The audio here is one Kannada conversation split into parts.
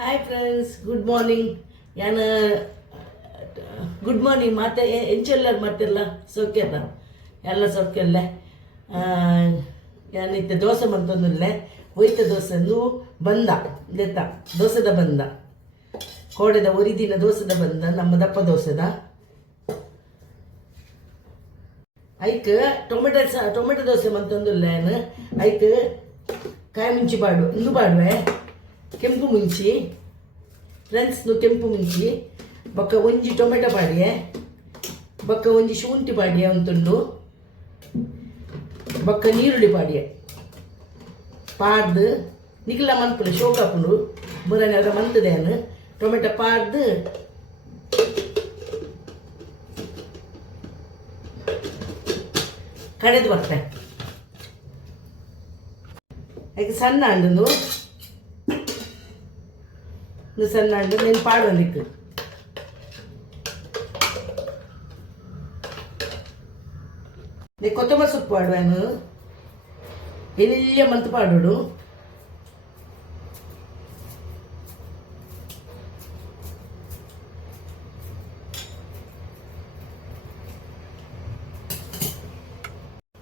Hi friends, good morning. ಯಾನ ಗುಡ್ ಮಾರ್ನಿಂಗ್ ಮತ್ತೆ ಎಂಚೆಲ್ಲರು ಮತ್ತೆಲ್ಲ ಸೌಖ್ಯದ ಎಲ್ಲ ಸೌಖ್ಯಲ್ಲ. ಯಾನಿತ್ತೆ ದೋಸೆ ಬಂತಂದ್ರೆ ಒಯ್ತ ದೋಸೆಂದು ಬಂದ ದೆತ್ತ ದೋಸೆದ ಬಂದ ಕೋಡೆದ ಒರಿದಿನ ದೋಸೆದ ಬಂದ ನಮ್ಮ ದಪ್ಪ ದೋಸೆದ ಐಕ್ ಟೊಮೆಟೊ ದೋಸೆ ಬಂತಂದಿಲ್ಲ ಏನು ಐಕ್ ಕಾಯಿ ಮುಂಚಿ ಪಾಡು ಇಂದು ಪಾಡುವೆ ಕೆಂಪು ಮುಂಚಿ ಫ್ರೆಂಡ್ಸ್ ಕೆಂಪು ಮುಂಚಿ ಬೊಕ್ಕ ಒಂಜಿ ಟೊಮೆಟೊ ಪಾಡಿಯೆ ಬೊಕ್ಕ ಒಂಜಿ ಶುಂಠಿ ಪಾಡಿಯೆ ಅಂತುಂಡು ಬೊಕ್ಕ ನೀರುಳ್ಳಿ ಪಾಡಿಯೆ ಪಾಡ್ದು ನಿಖಿಲ ಮನ್ಪುಲೆ ಶೋಕಾಪುಂಡು ಬುರನೆ ಅದ ಮಂತದೇನು ಟೊಮೆಟೊ ಪಾಡ್ದು ಕಡೆದು ಬರ್ತೆ ಅದಕ್ಕೆ ಸಣ್ಣ ಹಣ್ಣು ಸಣ್ಣ ಹಣ್ಣು ನೀನು ಪಾಡುವಂದಿಕ್ಕು ಕೊತ್ತಂಬರಿ ಸೊಪ್ಪು ಪಾಡುವೇನು ಎಲ್ಲಿಯ ಮಂತ್ ಪಾಡೋಡು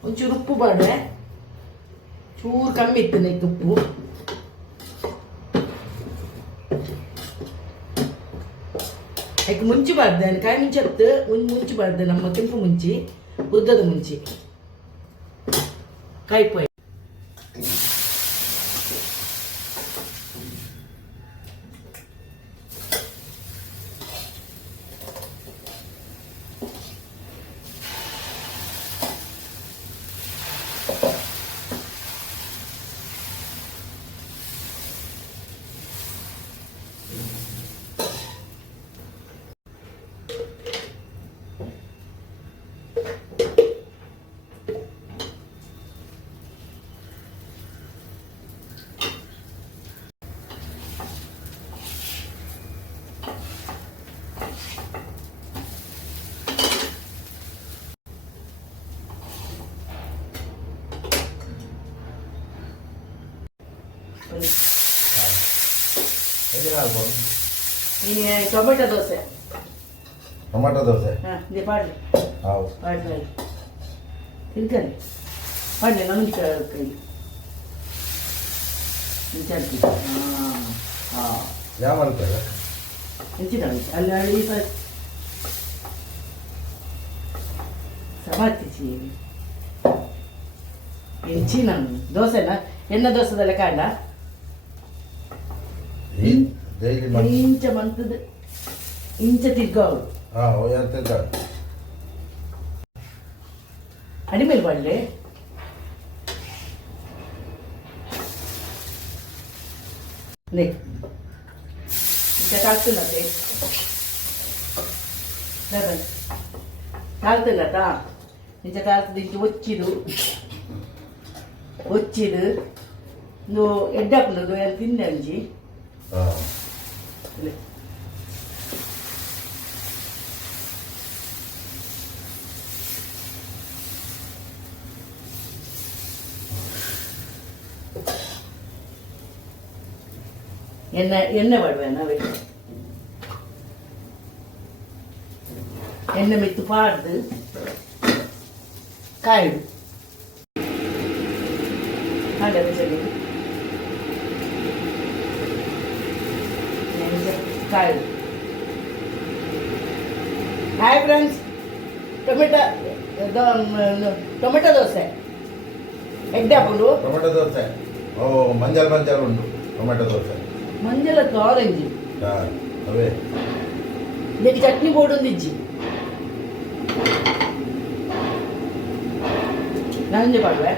ಒಂಚೂರು ಉಪ್ಪು ಪಾಡುವೆ ಚೂರು ಕಮ್ಮಿ ಇತ್ತು ನೈಕ್ ಉಪ್ಪು ಅದಕ್ಕೆ ಮುಂಚಿ ಬಾರ್ದೆ ಕಾಯಿ ಮುಂಚಿ ಹತ್ತು ಮುಂಚಿ ಬಾರ್ದೆ ನಮ್ಮ ಕೆಂಪು ಮುಂಚಿ ಉದ್ದದ ಮುಂಚಿ ಕಾಯಿ ಪೊಯ್ ಟೊಮೆಟೊ ದೋಸೆ ಪಾಡ್ಲಿ ಪಾಡ್ಲಿ ತಿಳ್ಕರಿ ಪಾಡ್ಲಿ ನಮಗೆ ಕೈ ಹೆಂಚಿನ ಅಲ್ಲಿ ಹಳ್ಳಿ ಸಮಾತಿಸಿ ಹೆಂಚಿನ ದೋಸೆನ ಎಣ್ಣೆ ದೋಸೆದಲ್ಲ ಕಾಂಡ ಇಂಚ ಮಂತದ ಇಂಚ ತಿರ್ಗಾವು ಅಡಿಮೇಲೆ ಬಾಡ್ಲೆ ಇಂಚ ಕಾಲ್ತುನತೆ ಕಾಲ್ತುನತ ಇಂಚ ಕಾಲ್ತದ ಇಂಚ ಒಚ್ಚಿದು ಎಡ್ಡಾಪುನದು ಎಲ್ಲ ತಿಂದೆ ಅಂಜಿ ಎಣ್ಣೆ ಮಾಡುವೆ ನಾವೇ ಎಣ್ಣೆ ಮೆತ್ತು ಪಾಡ್ದು ಕಾಯಿಡು ಕಾಂಡ ಬೆಸಲಿ ಕಾಯಿಡು. Hi friends, tomato dosa egg ಹಾಕೊಂಡು ಟೊಮೆಟೊ ದೋಸೆ ಮಂಜಲ್ ಉಂಟು ಟೊಮೆಟೊ ದೋಸೆ ಮಂಜಲತ್ತು ಆರೆಂಜ್ ಅವೇ ಇದಕ್ಕೆ ಚಟ್ನಿ ಬೋರ್ಡ್ ಒಂದು ಇಜ್ಜಿ ನಂಜೆ ಪಾಡುವೆ